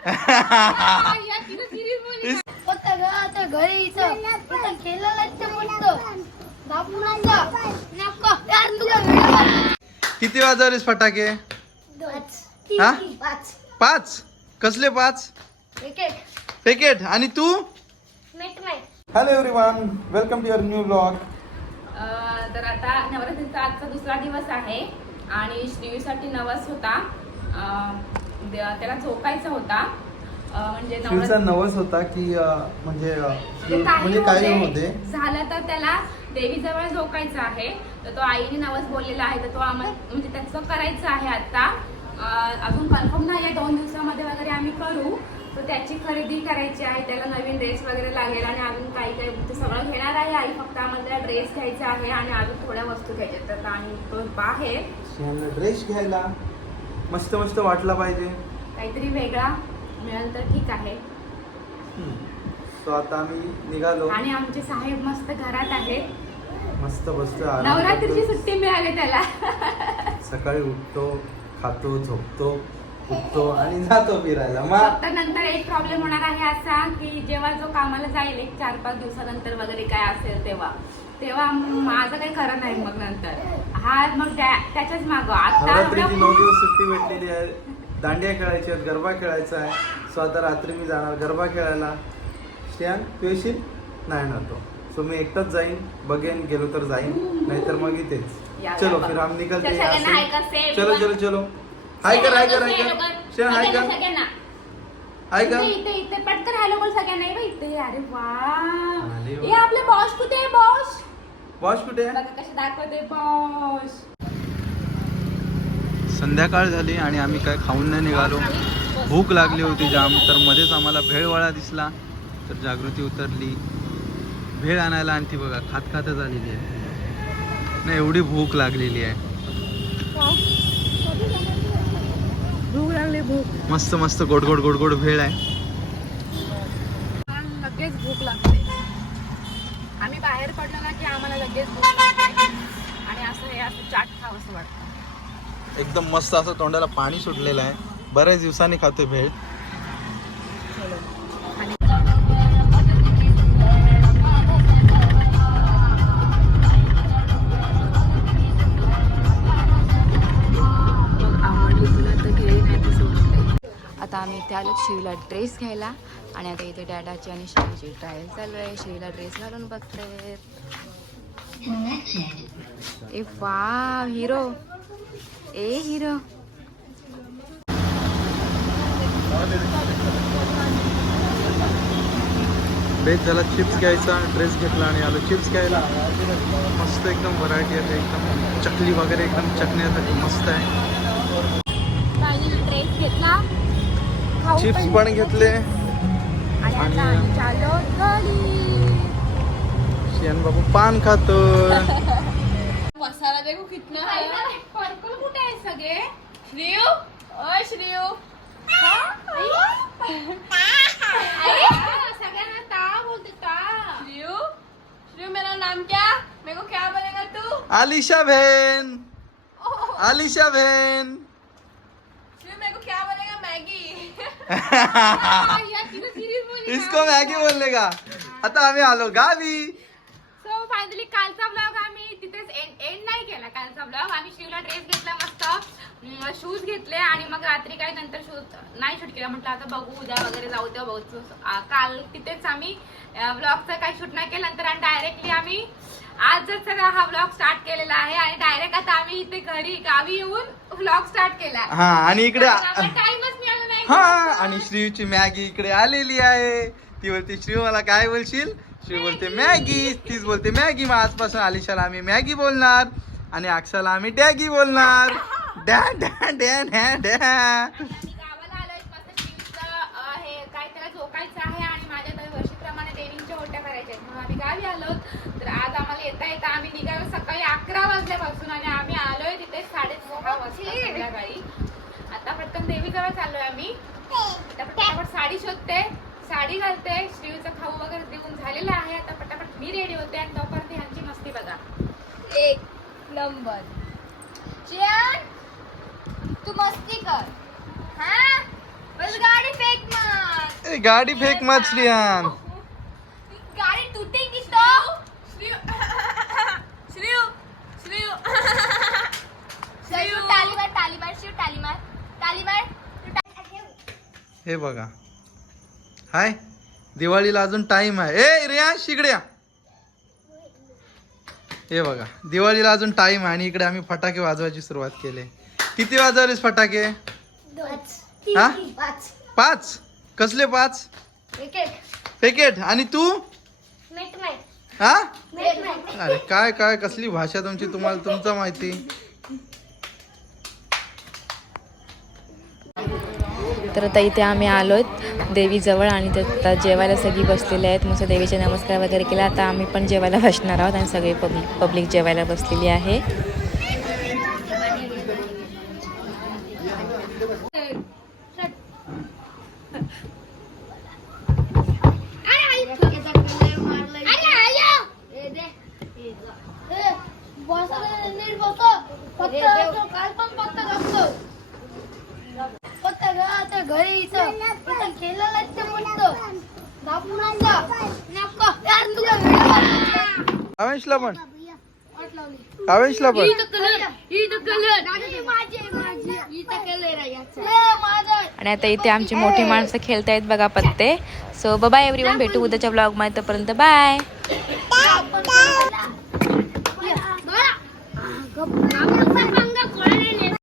किती वाजवलेस फटाके? पाच. हा? पाच. पाच? कसले पाच? एक एक. पॅकेट आणि तू. Hello everyone welcome to your new blog uh, तर आता नवरात्रीचा आजचा दुसरा दिवस आहे आणि श्रीवीसाठी नवस होता. त्याला झोकायचा होता. म्हणजे नवस होता की म्हणजे म्हणजे काय होते, झालं तर त्याला देवीजवळ झोकायचं आहे. तर तो आईने नवस बोललेला आहे. तर तो आम्हाला म्हणजे त्याचं करायचं आहे आता. अजून कन्फर्म नाही आहे. दोन दिवसामध्ये वगैरे आम्ही करू. तर त्याची खरेदी करायची आहे. त्याला नवीन ड्रेस वगैरे लागेल आणि अजून काही काही ते सगळं घेणार आहे आई. फक्त आम्हाला ड्रेस घ्यायचा आहे आणि अजून थोड्या वस्तू घ्यायच्या. तर आम्ही तो बाहेर. ड्रेस घ्यायला मस्त मस्त वाटला पाहिजे. काहीतरी वेगळा मिळेल तर ठीक आहे. आता आम्ही निघालो. आणि आमचे साहेब मस्त घरात आहेत. मस्त बसतो आराम नवरात्रीची करतो. सुट्टी मिळाली त्याला. सकाळी उठतो खातो झोपतो उठतो आणि जातो फिरायला. मग फक्त नंतर एक प्रॉब्लेम होणार आहे असा की जेव्हा जो कामाला जाईल एक चार पाच दिवसानंतर वगैरे काय असेल तेव्हा. तेव्हा माझं काही खरं नाही मग नंतर. हा मग त्या- त्याच्याच मागं. आता नवरात्रीची नऊ एवढं- दिवस सुट्टी भेटलेली आहे. दांडिया खेळायची आहेत गरबा खेळायचा आहे. सो आता रात्री मी जाणार गरबा खेळायला. श्रेयान तू येशील? नाही ना तो. सो मी एकटाच जाईन बघेन गेलो तर जाईन. नाहीतर मग इथेच. चलो फिर. हम निकलते चल, चलो चलो हाय कर हाय कर हाय कर. श्रेयान हाय कर. हाय इथे कर. इथे इथे पटकन हॅलो बोल सगळ्यांना. अरे वा. हे आपले बॉस कुठे आहे बॉस वॉश कुठे आहे? बघा कसे दाखवते? बॉस संध्याकाळ झाली आणि आम्ही काय खाऊन नाही निघालो. भूक लागली होती जाम तर मध्येच आम्हाला भेळवाळा दिसला तर जागृती उतरली. भेळ आणायला आणि ती बघा खात खातच आलेली आहे. नाही एवढी भूक लागलेली आहे. भूक लागली भूक. मस्त मस्त गोड गोड गोड गोड भेळ आहे. लगेच भूक लागते. आम्ही बाहेर पडलो ना की आम्हाला लगेच आणि असं हे असं चाट खावं असं वाटतं. एकदम मस्त असं तोंडाला पाणी सुटलेलं आहे. बऱ्याच दिवसांनी खातोय भेळ. आता आम्ही इथे आलो शिवीला ड्रेस घ्यायला. आणि आता इथे डॅडाची आणि शिवीची ट्रायल चालू आहे. शिवीला ड्रेस घालून बघते ए वा हिरो. ए हिरो. बेस झाला चिप्स घ्यायचा ड्रेस घेतला आणि आलो. चिप्स घ्यायला. मस्त एकदम व्हरायटी आहे एकदम चकली वगैरे एकदम चकण्यासाठी मस्त आहे. ड्रेस घेतला. चिप्स पण घेतले. शियान बाबू पान खातोय मसाला देखो कितना है। पर्पल कुठे आहे सगळे? श्रीयू? ओय श्रीयू. सगळ्यांना ता बोलते ता. श्रीयू? मेरा नाम क्या? मेरे को क्या बोलेगा तू? आलिशा बहन। आलिशा बहन श्रीयू मेरे को क्या बोलेगा मैगी इसको मॅगी बोलले का। आता आम्ही आलो गावी। सो फायनली कालचा ब्लॉग आम्ही तिथेच एंड नाही केला कालचा ब्लॉग आम्ही शिवला ड्रेस घेतला मस्त शूज घेतले आणि मग रात्री काही नंतर शूज नाही शूट केला. म्हटलं आता बघू उद्या वगैरे जाऊ तेव्हा बघू. काल तिथेच आम्ही ब्लॉगचं काही शूट नाही केलं. नंतर आणि डायरेक्टली आम्ही आजच सगळा हा ब्लॉग स्टार्ट केलेला आहे आणि डायरेक्ट आता आम्ही इथे घरी गावी येऊन ब्लॉग स्टार्ट केला हा आणि इकडे टाइमच हा आणि श्रीची मॅगी इकडे आलेली आहे. ती बोलते श्री मला काय बोलशील? श्री बोलते मॅगी. तीच बोलते मॅगी मग आजपासून आलिशाला आम्ही मॅगी बोलणार आणि अक्षाला आम्ही डॅगी बोलणार. डॅ डॅ डॅ डॅ डॅ. आम्ही आम्ही निघालो सकाळी अकरा वाजल्यापासून आणि आम्ही आलोय तिथे साडेसहा वाजता संध्याकाळी. आता पटकन देवीजवळ चाललोय आम्ही. आता पटापट साडी शोधते साडी घालते. श्रीचं खाऊ वगैरे देऊन झालेलं आहे. आता पटापट मी रेडी होते आणि तोपर्यंत ह्यांची मस्ती बघा. एक नंबर. चियान तू मस्ती कर. हा? बस गाडी फेक गाडी फेक मत श्रियान गाडी तुटेगी तो श्रीव श्रीव श्रीव शिव टाली मार टाली मार शिव टाली मार टाली मार हे बघा. हाय. दिवाळीला अजून टाइम आहे. ए रियाश इकडे या. हे बघा. दिवाळीला अजून टाइम आहे आणि इकडे आम्ही फटाके वाजवायची सुरुवात केली. किती वाजवलेस फटाके? हा? पाच. कसले पाच? पॅकेट आणि तू? हा? अरे काय काय कसली भाषा तुमची? तुम्हाला तुमचं माहिती. तर आता इथे आम्ही आलो आहेत देवीजवळ आणि ते आता जेवायला सगळी बसलेले आहेत. मस्त देवीचे नमस्कार वगैरे केला. आता आम्ही पण जेवायला बसणार आहोत आणि सगळे पब्लिक पब्लिक जेवायला बसलेली आहे. कावेशला पण. कावेशला पण. इथं कलर इथं कलर माझे माझे इथं कलर याचा माझा आणि आता इथे आमची मोठी माणसं खेळतायत बघा पत्ते. सो बाय एव्हरी वन भेटू उद्याच्या ब्लॉगमध्ये तोपर्यंत बाय